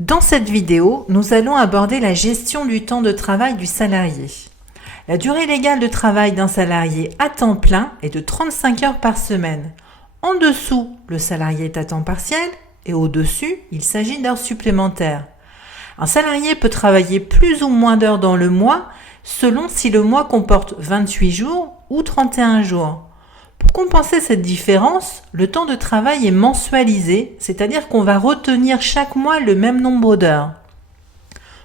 Dans cette vidéo, nous allons aborder la gestion du temps de travail du salarié. La durée légale de travail d'un salarié à temps plein est de 35 heures par semaine. En dessous, le salarié est à temps partiel et au-dessus, il s'agit d'heures supplémentaires. Un salarié peut travailler plus ou moins d'heures dans le mois selon si le mois comporte 28 jours ou 31 jours. Pour compenser cette différence, le temps de travail est mensualisé, c'est-à-dire qu'on va retenir chaque mois le même nombre d'heures.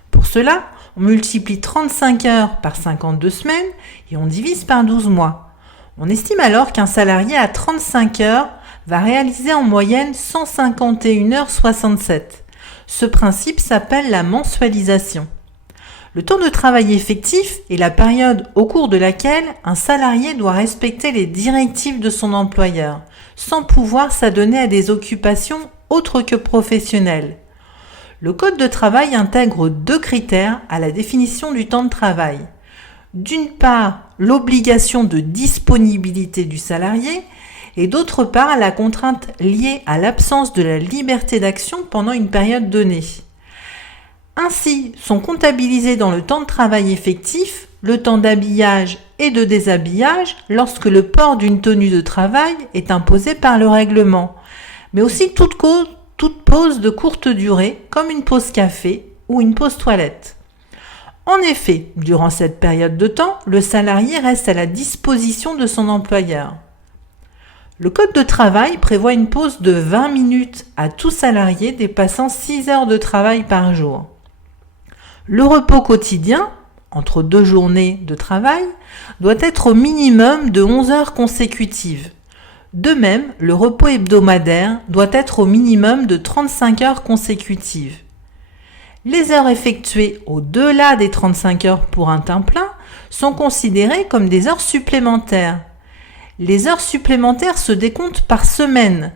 Pour cela, on multiplie 35 heures par 52 semaines et on divise par 12 mois. On estime alors qu'un salarié à 35 heures va réaliser en moyenne 151,67 heures. Ce principe s'appelle la mensualisation. Le temps de travail effectif est la période au cours de laquelle un salarié doit respecter les directives de son employeur, sans pouvoir s'adonner à des occupations autres que professionnelles. Le Code de travail intègre deux critères à la définition du temps de travail. D'une part, l'obligation de disponibilité du salarié et d'autre part, la contrainte liée à l'absence de la liberté d'action pendant une période donnée. Ainsi, sont comptabilisés dans le temps de travail effectif le temps d'habillage et de déshabillage lorsque le port d'une tenue de travail est imposé par le règlement, mais aussi toute pause de courte durée comme une pause café ou une pause toilette. En effet, durant cette période de temps, le salarié reste à la disposition de son employeur. Le Code de travail prévoit une pause de 20 minutes à tout salarié dépassant 6 heures de travail par jour. Le repos quotidien, entre deux journées de travail, doit être au minimum de 11 heures consécutives. De même, le repos hebdomadaire doit être au minimum de 35 heures consécutives. Les heures effectuées au-delà des 35 heures pour un temps plein sont considérées comme des heures supplémentaires. Les heures supplémentaires se décomptent par semaine.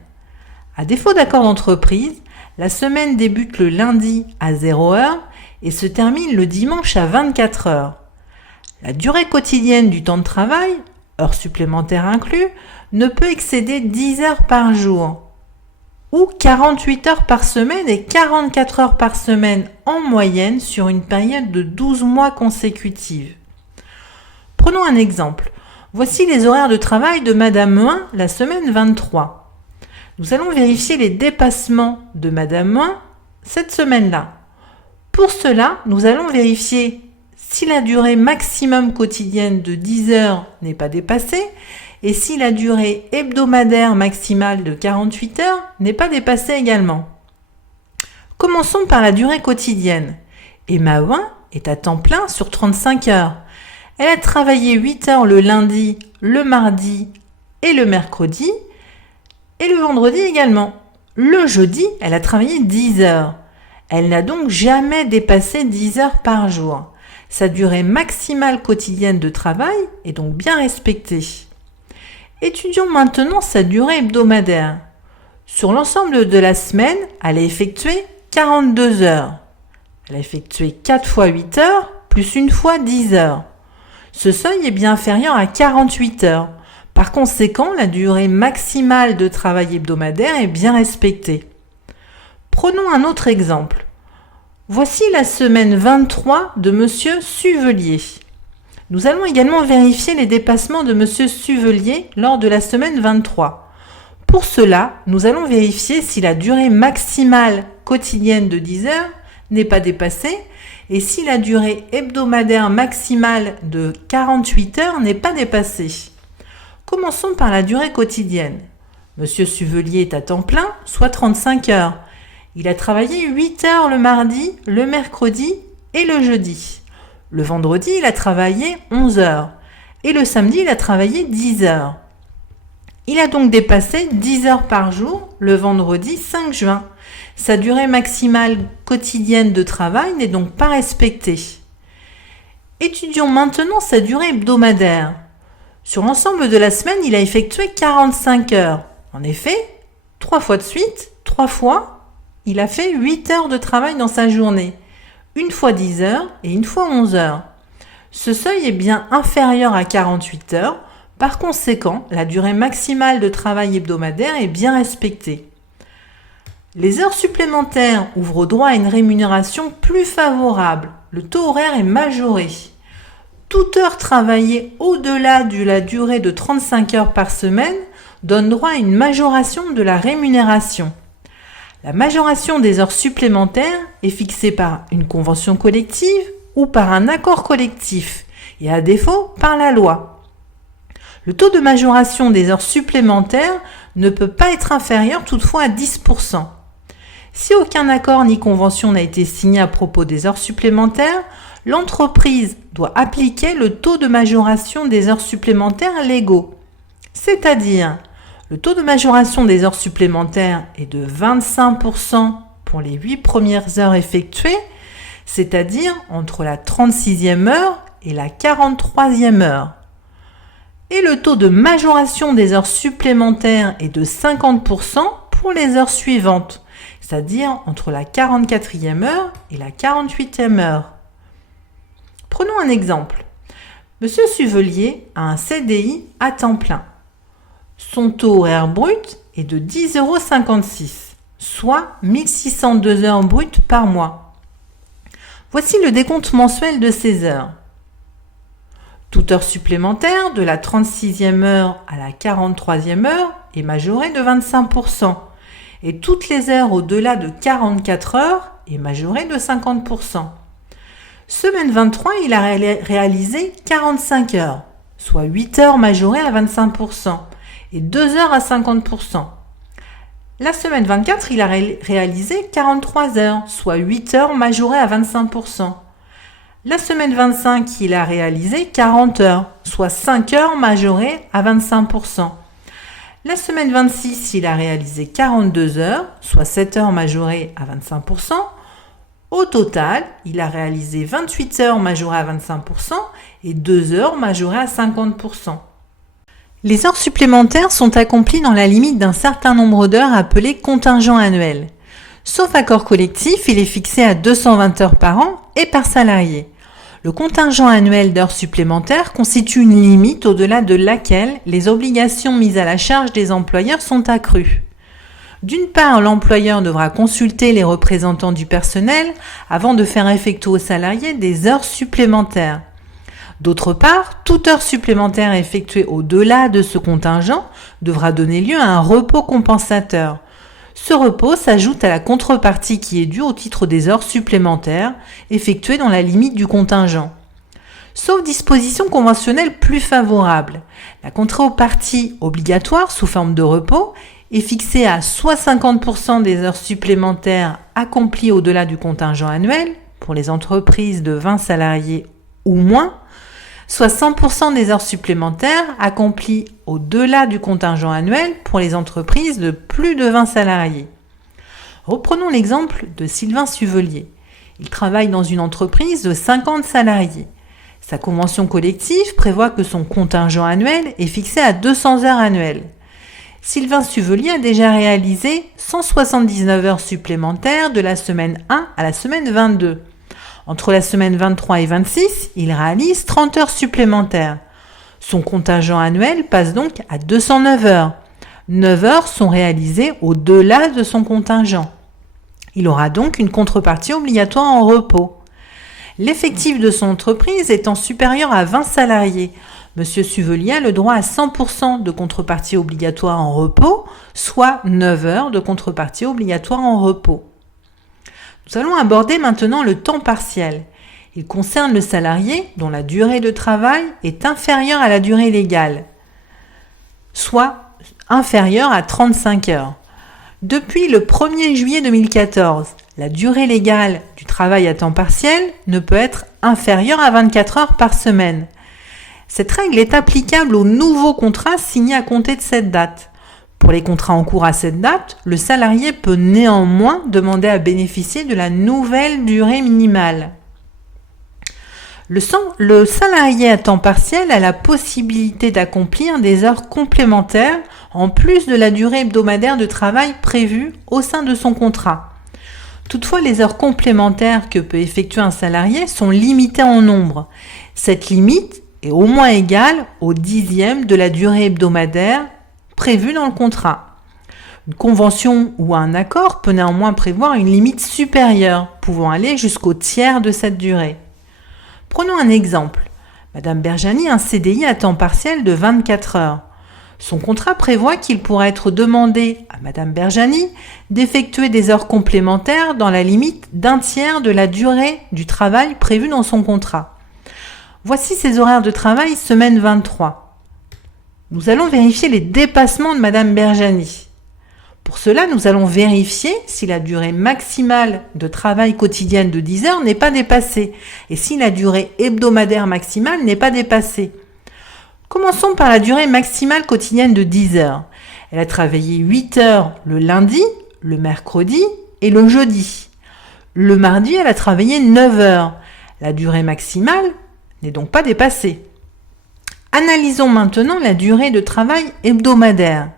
À défaut d'accord d'entreprise, la semaine débute le lundi à 0 heure et se termine le dimanche à 24 heures. La durée quotidienne du temps de travail, heures supplémentaires inclus, ne peut excéder 10 heures par jour, ou 48 heures par semaine et 44 heures par semaine en moyenne sur une période de 12 mois consécutive. Prenons un exemple. Voici les horaires de travail de Madame 1 la semaine 23. Nous allons vérifier les dépassements de Madame 1 cette semaine-là. Pour cela, nous allons vérifier si la durée maximum quotidienne de 10 heures n'est pas dépassée et si la durée hebdomadaire maximale de 48 heures n'est pas dépassée également. Commençons par la durée quotidienne. Emma Ouin est à temps plein sur 35 heures. Elle a travaillé 8 heures le lundi, le mardi et le mercredi et le vendredi également. Le jeudi, elle a travaillé 10 heures. Elle n'a donc jamais dépassé 10 heures par jour. Sa durée maximale quotidienne de travail est donc bien respectée. Étudions maintenant sa durée hebdomadaire. Sur l'ensemble de la semaine, elle a effectué 42 heures. Elle a effectué 4 fois 8 heures plus une fois 10 heures. Ce seuil est bien inférieur à 48 heures. Par conséquent, la durée maximale de travail hebdomadaire est bien respectée. Prenons un autre exemple. Voici la semaine 23 de Monsieur Suvelier. Nous allons également vérifier les dépassements de Monsieur Suvelier lors de la semaine 23. Pour cela, nous allons vérifier si la durée maximale quotidienne de 10 heures n'est pas dépassée et si la durée hebdomadaire maximale de 48 heures n'est pas dépassée. Commençons par la durée quotidienne. Monsieur Suvelier est à temps plein, soit 35 heures. Il a travaillé 8 heures le mardi, le mercredi et le jeudi. Le vendredi, il a travaillé 11 heures. Et le samedi, il a travaillé 10 heures. Il a donc dépassé 10 heures par jour le vendredi 5 juin. Sa durée maximale quotidienne de travail n'est donc pas respectée. Étudions maintenant sa durée hebdomadaire. Sur l'ensemble de la semaine, il a effectué 45 heures. En effet, 3 fois de suite, 3 fois, il a fait 8 heures de travail dans sa journée, une fois 10 heures et une fois 11 heures. Ce seuil est bien inférieur à 48 heures, par conséquent, la durée maximale de travail hebdomadaire est bien respectée. Les heures supplémentaires ouvrent droit à une rémunération plus favorable. Le taux horaire est majoré. Toute heure travaillée au-delà de la durée de 35 heures par semaine donne droit à une majoration de la rémunération. La majoration des heures supplémentaires est fixée par une convention collective ou par un accord collectif et à défaut par la loi. Le taux de majoration des heures supplémentaires ne peut pas être inférieur toutefois à 10%. Si aucun accord ni convention n'a été signé à propos des heures supplémentaires, l'entreprise doit appliquer le taux de majoration des heures supplémentaires légaux. C'est-à-dire, le taux de majoration des heures supplémentaires est de 25% pour les 8 premières heures effectuées, c'est-à-dire entre la 36e heure et la 43e heure. Et le taux de majoration des heures supplémentaires est de 50% pour les heures suivantes, c'est-à-dire entre la 44e heure et la 48e heure. Prenons un exemple. Monsieur Suvelier a un CDI à temps plein. Son taux horaire brut est de 10,56 €, soit 1602 heures brutes par mois. Voici le décompte mensuel de ces heures. Toute heure supplémentaire de la 36e heure à la 43e heure est majorée de 25%. Et toutes les heures au-delà de 44 heures est majorée de 50%. Semaine 23, il a réalisé 45 heures, soit 8 heures majorées à 25% et 2 heures à 50%. La semaine 24, il a réalisé 43 heures, soit 8 heures majorées à 25%. La semaine 25, il a réalisé 40 heures, soit 5 heures majorées à 25%. La semaine 26, il a réalisé 42 heures, soit 7 heures majorées à 25%. Au total, il a réalisé 28 heures majorées à 25% et 2 heures majorées à 50%. Les heures supplémentaires sont accomplies dans la limite d'un certain nombre d'heures appelé contingent annuel. Sauf accord collectif, il est fixé à 220 heures par an et par salarié. Le contingent annuel d'heures supplémentaires constitue une limite au-delà de laquelle les obligations mises à la charge des employeurs sont accrues. D'une part, l'employeur devra consulter les représentants du personnel avant de faire effectuer aux salariés des heures supplémentaires. D'autre part, toute heure supplémentaire effectuée au-delà de ce contingent devra donner lieu à un repos compensateur. Ce repos s'ajoute à la contrepartie qui est due au titre des heures supplémentaires effectuées dans la limite du contingent. Sauf disposition conventionnelle plus favorable, la contrepartie obligatoire sous forme de repos est fixée à soit 50% des heures supplémentaires accomplies au-delà du contingent annuel pour les entreprises de 20 salariés ou moins, soit 100% des heures supplémentaires accomplies au-delà du contingent annuel pour les entreprises de plus de 20 salariés. Reprenons l'exemple de Sylvain Suvelier. Il travaille dans une entreprise de 50 salariés. Sa convention collective prévoit que son contingent annuel est fixé à 200 heures annuelles. Sylvain Suvelier a déjà réalisé 179 heures supplémentaires de la semaine 1 à la semaine 22. Entre la semaine 23 et 26, il réalise 30 heures supplémentaires. Son contingent annuel passe donc à 209 heures. 9 heures sont réalisées au-delà de son contingent. Il aura donc une contrepartie obligatoire en repos. L'effectif de son entreprise étant supérieur à 20 salariés, M. Suvelier a le droit à 100% de contrepartie obligatoire en repos, soit 9 heures de contrepartie obligatoire en repos. Nous allons aborder maintenant le temps partiel. Il concerne le salarié dont la durée de travail est inférieure à la durée légale, soit inférieure à 35 heures. Depuis le 1er juillet 2014, la durée légale du travail à temps partiel ne peut être inférieure à 24 heures par semaine. Cette règle est applicable aux nouveaux contrats signés à compter de cette date. Pour les contrats en cours à cette date, le salarié peut néanmoins demander à bénéficier de la nouvelle durée minimale. Le salarié à temps partiel a la possibilité d'accomplir des heures complémentaires en plus de la durée hebdomadaire de travail prévue au sein de son contrat. Toutefois, les heures complémentaires que peut effectuer un salarié sont limitées en nombre. Cette limite est au moins égale au 10e de la durée hebdomadaire prévue dans le contrat. Une convention ou un accord peut néanmoins prévoir une limite supérieure, pouvant aller jusqu'au tiers de cette durée. Prenons un exemple. Madame Berjani a un CDI à temps partiel de 24 heures. Son contrat prévoit qu'il pourra être demandé à Madame Berjani d'effectuer des heures complémentaires dans la limite d'un tiers de la durée du travail prévue dans son contrat. Voici ses horaires de travail semaine 23. Nous allons vérifier les dépassements de Madame Berjani. Pour cela, nous allons vérifier si la durée maximale de travail quotidienne de 10 heures n'est pas dépassée et si la durée hebdomadaire maximale n'est pas dépassée. Commençons par la durée maximale quotidienne de 10 heures. Elle a travaillé 8 heures le lundi, le mercredi et le jeudi. Le mardi, elle a travaillé 9 heures. La durée maximale n'est donc pas dépassée. Analysons maintenant la durée de travail hebdomadaire.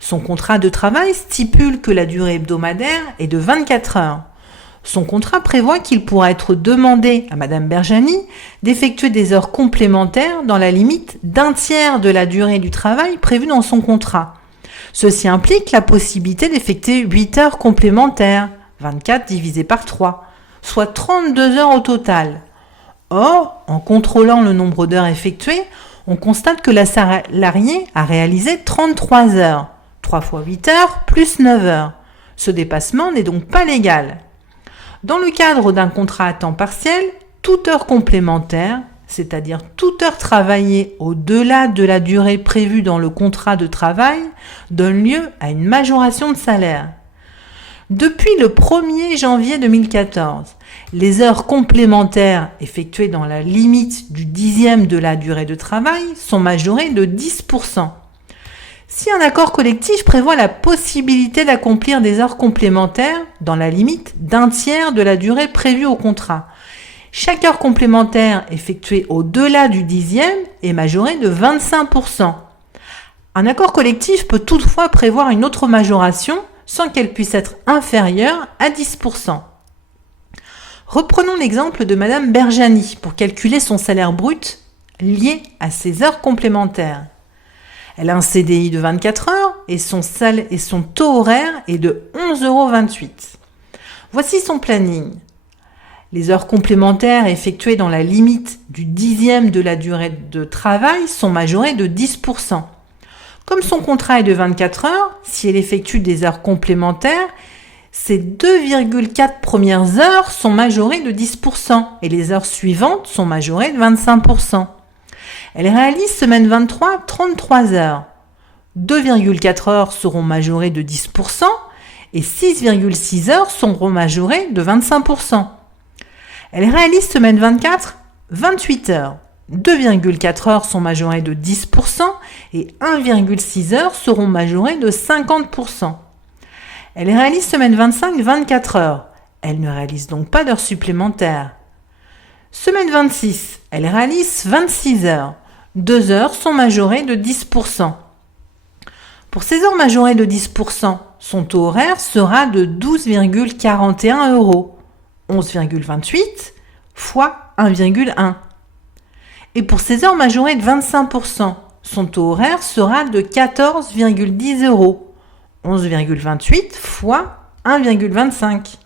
Son contrat de travail stipule que la durée hebdomadaire est de 24 heures. Son contrat prévoit qu'il pourra être demandé à Madame Berjani d'effectuer des heures complémentaires dans la limite d'un tiers de la durée du travail prévue dans son contrat. Ceci implique la possibilité d'effectuer 8 heures complémentaires, 24 divisé par 3, soit 32 heures au total. Or, en contrôlant le nombre d'heures effectuées, on constate que la salariée a réalisé 33 heures. 3 fois 8 heures plus 9 heures. Ce dépassement n'est donc pas légal. Dans le cadre d'un contrat à temps partiel, toute heure complémentaire, c'est-à-dire toute heure travaillée au-delà de la durée prévue dans le contrat de travail, donne lieu à une majoration de salaire. Depuis le 1er janvier 2014, les heures complémentaires effectuées dans la limite du dixième de la durée de travail sont majorées de 10%. Si un accord collectif prévoit la possibilité d'accomplir des heures complémentaires dans la limite d'un tiers de la durée prévue au contrat, chaque heure complémentaire effectuée au-delà du dixième est majorée de 25%. Un accord collectif peut toutefois prévoir une autre majoration sans qu'elle puisse être inférieure à 10%. Reprenons l'exemple de Madame Berjani pour calculer son salaire brut lié à ses heures complémentaires. Elle a un CDI de 24 heures et son taux horaire est de 11,28 €. Voici son planning. Les heures complémentaires effectuées dans la limite du dixième de la durée de travail sont majorées de 10%. Comme son contrat est de 24 heures, si elle effectue des heures complémentaires, ses 2,4 premières heures sont majorées de 10% et les heures suivantes sont majorées de 25%. Elle réalise semaine 23 33 heures. 2,4 heures seront majorées de 10% et 6,6 heures seront majorées de 25%. Elle réalise semaine 24 28 heures. 2,4 heures sont majorées de 10% et 1,6 heures seront majorées de 50%. Elle réalise semaine 25 24 heures. Elle ne réalise donc pas d'heures supplémentaires. Semaine 26, elle réalise 26 heures. 2 heures sont majorées de 10%. Pour ces heures majorées de 10%, son taux horaire sera de 12,41 €, 11,28 fois 1,1. Et pour ces heures majorées de 25%, son taux horaire sera de 14,10 €, 11,28 fois 1,25.